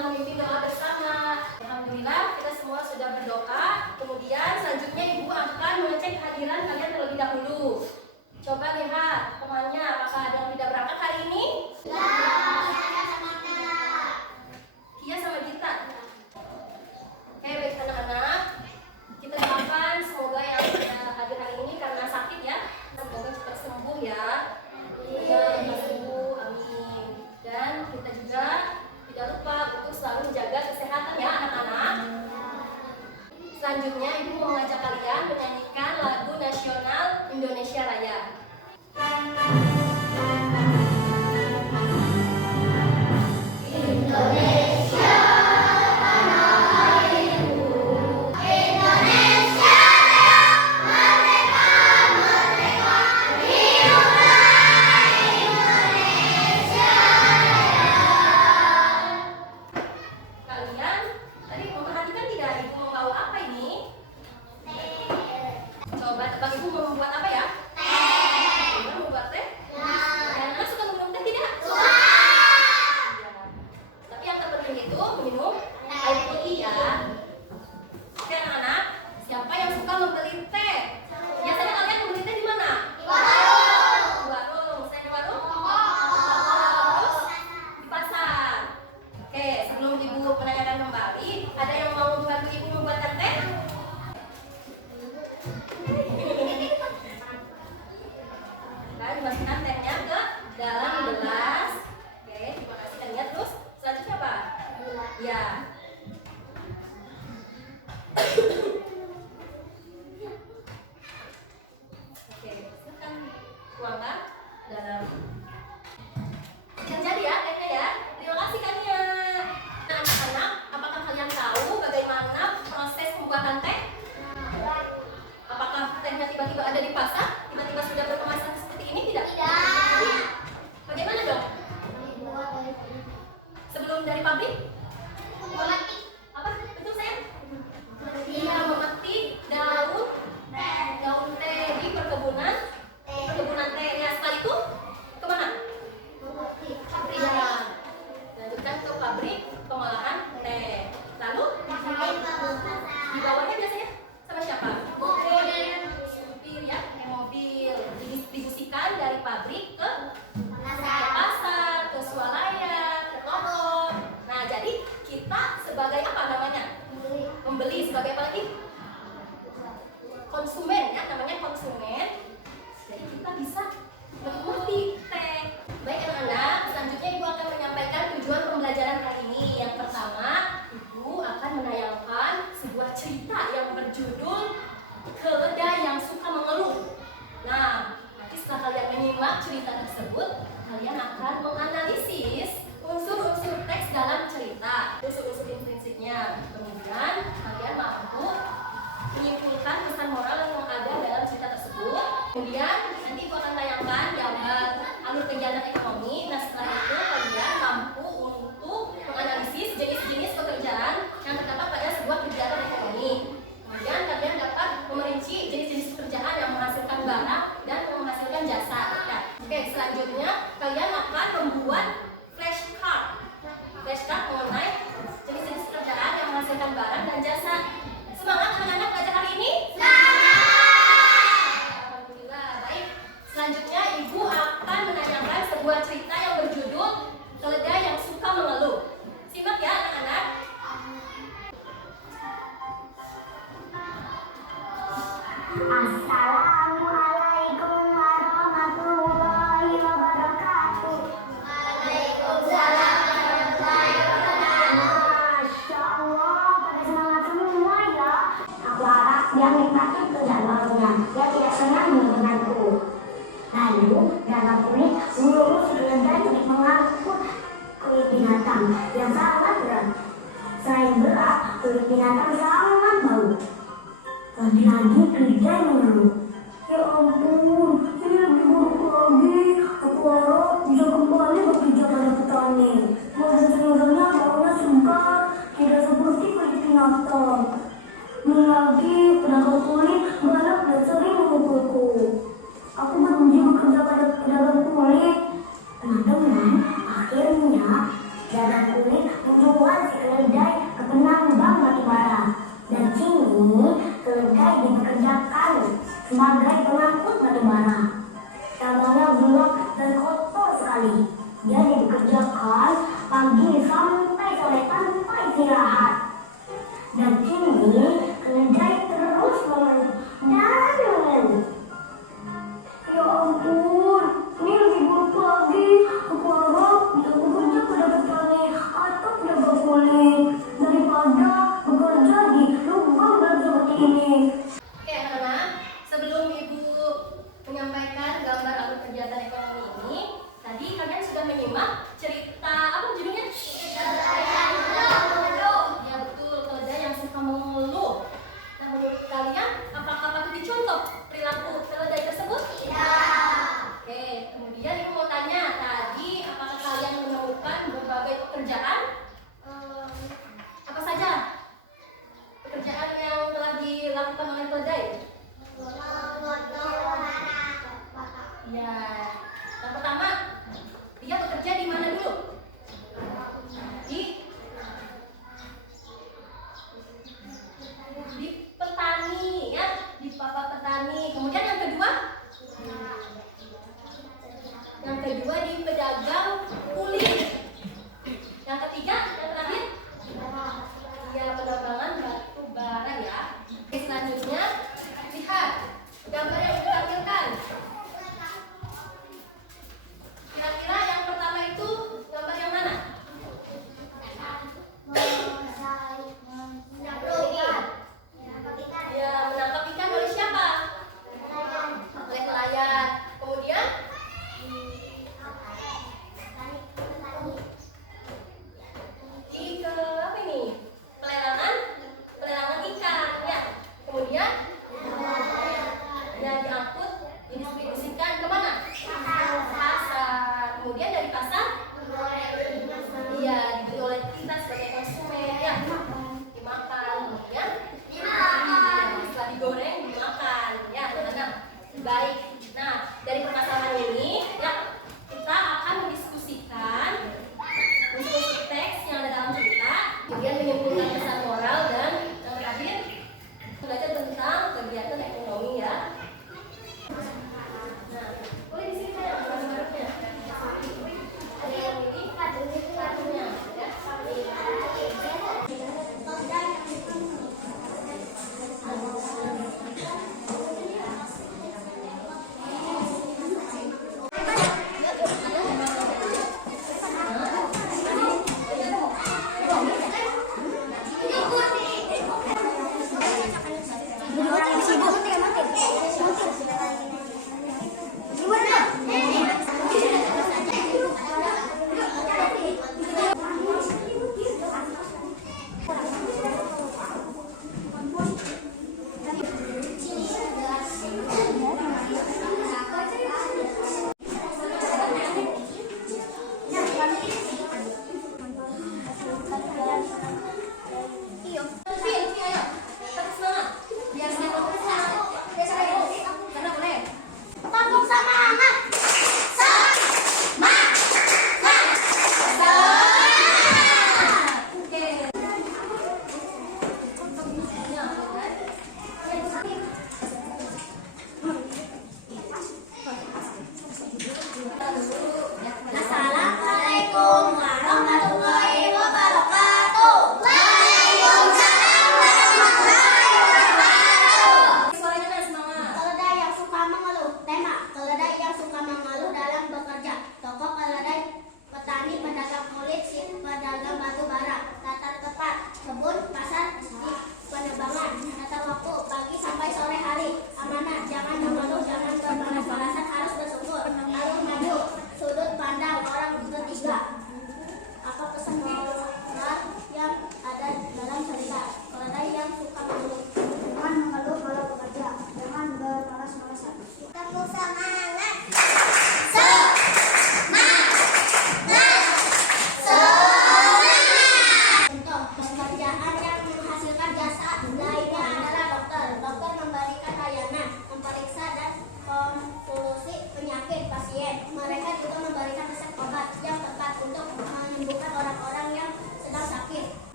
memimpin doa bersama. Alhamdulillah kita semua sudah berdoa. Kemudian selanjutnya Ibu akan mengecek kehadiran kalian terlebih dahulu. Coba lihat temannya, apakah ada yang tidak berangkat hari ini? Ya, ada semangat. Kia sama Gita. Oke, baik anak-anak. Kita doakan semoga yang sudah hadir hari ini karena sakit ya, semoga cepat sembuh ya. Cepat sembuh, amin. Dan kita juga tidak lupa untuk selalu menjaga kesehatan ya anak-anak. Selanjutnya Ibu mau mengajak kalian menyanyikan lagu nasional Indonesia Raya. Indonesia tanah airku, Indonesia merdeka, merdeka, hiduplah Indonesia Raya. Kalian tadi memperhatikan tidak Ibu membawa apa ini? Coba tebak Ibu mau membuat apa ya? Ibu membuat teh? Anak-anak suka minum teh tidak? Iya. Tapi yang terpenting itu minum air putih ya. Oke anak-anak, siapa yang suka membeli teh? Biasanya kalian membeli teh di mana? Di warung. Saya di warung? Terus di pasar. Oke, sebelum Ibu menanyakan kembali, ada yang mau membantu Ibu membuatkan teh? Nah, dimasukkan tehnya ke dalam gelas. Oke, dimasukkan ya. Terus selanjutnya apa? Ya. Oke, silakan tuangkan dalam. Yang jadi ya tehnya ya. Terima kasih Kania. Nah, anak-anak, apakah kalian tahu bagaimana proses pembuatan teh? Apakah tehnya tiba-tiba ada di pasar? Tiba-tiba sudah berkemasan seperti ini tidak? Tidak. Bagaimana dong? Sebelum dari pabrik? Apa? Betul sayang? Iya, memetik daun teh di perkebunan teh. Ya, setelah itu kemana? Iya. Lanjutkan ke pabrik pengolahan teh. Lalu dibawanya biasanya sama siapa? Supir ya, pakai mobil. Didistribusikan dari pabrik ke pasar, ke swalayan, ke toko. Nah, jadi kita sebagai apa namanya? Pembeli, sebagai apa lagi? Konsumen ya, namanya konsumen. Jadi kita bisa menikmati teh. Baik anak-anak, selanjutnya Ibu akan menyampaikan tujuan pembelajaran kali ini. Yang pertama, Ibu akan menayangkan sebuah cerita yang berjudul Keledai yang Suka Mengeluh. Nah, nanti setelah kalian menyimak cerita tersebut, kalian akan menganalisis unsur-unsur teks dalam cerita, unsur-unsur prinsipnya. Kemudian kalian mampu menyimpulkan pesan moral yang ada dalam cerita tersebut. Kemudian nanti Ibu akan tayangkan gambar alur kegiatan ekonomi. Nah, setelah itu kalian mampu untuk menganalisis jenis-jenis pekerjaan yang terdapat pada sebuah kegiatan ekonomi. Kemudian kalian dapat memerinci jenis-jenis pekerjaan yang menghasilkan barang dan menghasilkan jasa. Nah, oke, selanjutnya kalian akan membuat flashcard mengenai jenis-jenis pekerjaan yang menghasilkan barang dan jasa. Semangat anak-anak belajar hari ini? Alhamdulillah. Baik. Selanjutnya Ibu akan menanyakan sebuah cerita yang berjudul Keledai yang Suka Mengeluh. Simak ya anak-anak. Assalamualaikum warahmatullahi wabarakatuh. Waalaikumsalam warahmatullahi wabarakatuh. Masya Allah, pada semangat semua ya. Aku harap yang nikmati kedalamnya, yang tidak senang mendengarku. Lalu dalam kulit mengurus keledai untuk mengangkut kulit binatang yang sangat berat. Selain berat, kulit binatang sangat bau. Lagi-lagi keledai mengeluh. Ya ampun, ini lebih buruk lagi. Aku harap bisa kembali bekerja pada petani. Badan seluruhnya baunya segar, tidak seperti kulit binatang. Belum lagi pedagang kulit galak dan sering memukulku. Aku berjanji bekerja pada pedagang kulit. Teman-teman, akhirnya pedagang kulit menjual ini keledai terus memenuhi dan memenuhi. Ya ampun, ini lebih buruk lagi. Aku harap bisa bekerja pada petani atau pedagang kulit daripada bekerja di lubang gelap seperti ini. Oke anak-anak, sebelum Ibu menyampaikan gambar alur kegiatan ekonomi ini, tadi kalian sudah menyimak cerita apa judulnya? Ya betul, keledai yang suka mengeluh.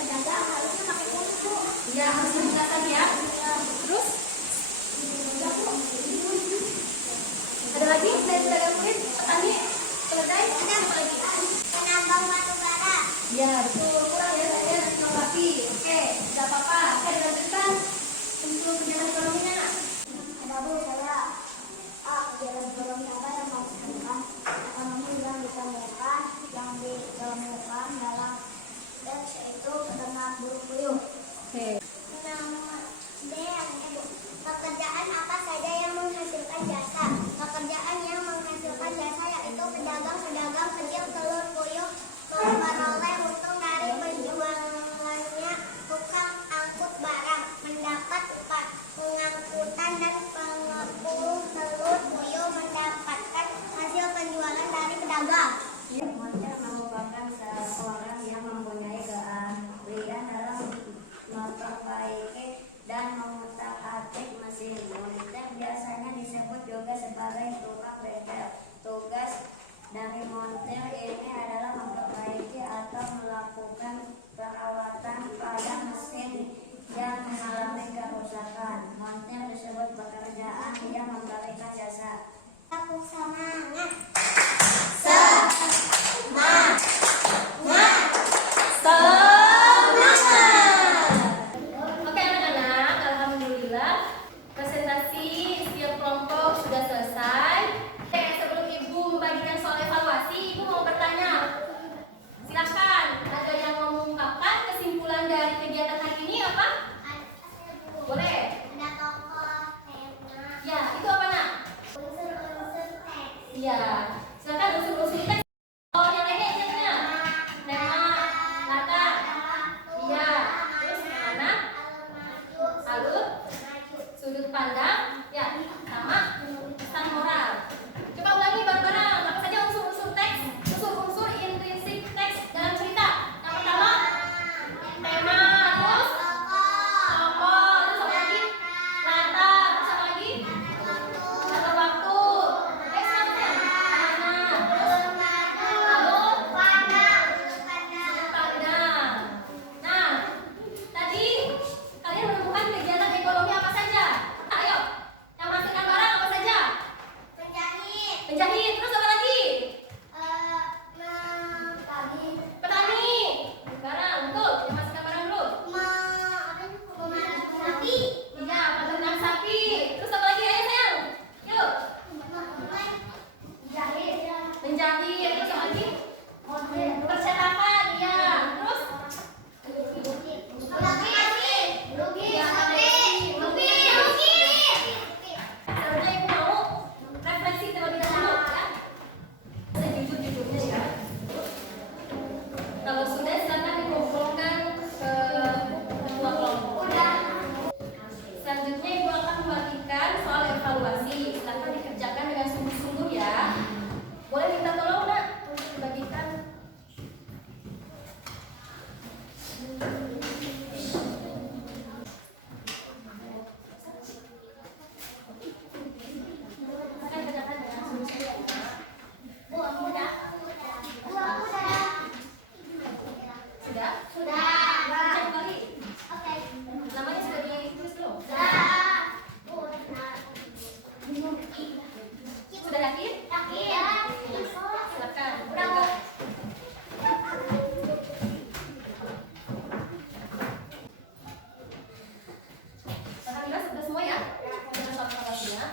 Pedagang harusnya pakai kulit, Bu. Ya, harus dibuka tadi ya. Terus ada lagi selain pedagang kulit, petani, keledai, ada apa lagi? Penambang batu bara. Ya, betul. Kurang ya saya melengkapi. Oke, tidak apa-apa. Oke, dilanjutkan untuk kegiatan ekonominya. Ada, Bu, saya kegiatan ekonomi apa yang mau dilakukan? Ekonomi yang ditemukan, yang ditemukan dalam teks yaitu peternak burung puyuh. Oke. Nomor D yang ini, Bu. Pekerjaan apa saja yang menghasilkan jasa? Pekerjaan yang menghasilkan jasa yaitu pedagang kecil telur puyuh memperoleh untung dari penjualannya, tukang angkut barang mendapat upah, pengangkutan dan pengepul telur puyuh mendapatkan hasil penjualan dari pedagang. Montir merupakan seseorang yang mempunyai keahlian dalam memperbaiki dan mengutak-atik mesin. Montir biasanya disebut juga sebagai tukang bengkel. Tugas dari montir ini adalah memperbaiki atau melakukan perawatan pada mesin yang mengalami kerusakan. Montir disebut pekerjaan yang memberikan jasa. Tepuk semangat. Oke anak-anak, alhamdulillah presentasi setiap kelompok sudah selesai. Oke, sebelum Ibu membagikan soal evaluasi, Ibu mau bertanya. Silakan, ada yang mau mengungkapkan kesimpulan dari kegiatan hari ini apa? Boleh. Ada tokoh, tema, Ya, itu apa nak? unsur-unsur teks. Iya, silakan unsur-unsur teks. Oh, yang lainnya ingatnya. Tema, latar. Iya, terus mana? Alur, sudut pandang, ya, sama pesan moral. Coba ulangi bareng-bareng. Apa saja unsur-unsur teks? Unsur-unsur intrinsik teks dalam cerita. Yang pertama, tema, terus tokoh, terus apa lagi? Latar, terus apa lagi? Latar waktu. Selanjutnya, mana? Terus alur, sudut pandang. Nah, tadi kalian menemukan kegiatan ekonomi apa saja? Ayo, yang masukkan barang apa saja? Penjahit, terus apa lagi? Petani. Barang, betul. Yang masukkan barang dulu. Iya, peternak sapi. Terus apa lagi? Ayo sayang. Yuk. Penjahit, terus apa lagi? Percetakan, iya. Terus? Iya, selanjutnya Ibu mau refleksi terlebih dahulu ya. Sejujur-jujurnya ya. Kalau sudah silakan dikumpulkan ke ketua kelompok. Selanjutnya Ibu akan membagikan soal evaluasi. Silakan dikerjakan dengan sungguh-sungguh ya. Boleh minta tolong nak untuk dibagikan. Silakan kerjakan dengan sungguh-sungguh ya. Sudah? Cek kembali. Namanya sudah ditulis belum? Sudah yakin? Silakan. Udah enggak? Alhamdulillah sudah semua ya? Dengan soal evaluasinya.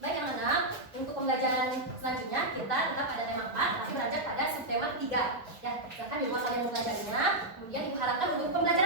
Baik anak-anak, untuk pembelajaran selanjutnya kita tetap pada tema 4, tapi beranjak pada subtema 3. Ya, silakan di rumah kalian mempelajarinya. Kemudian Ibu harapkan untuk pembelajaran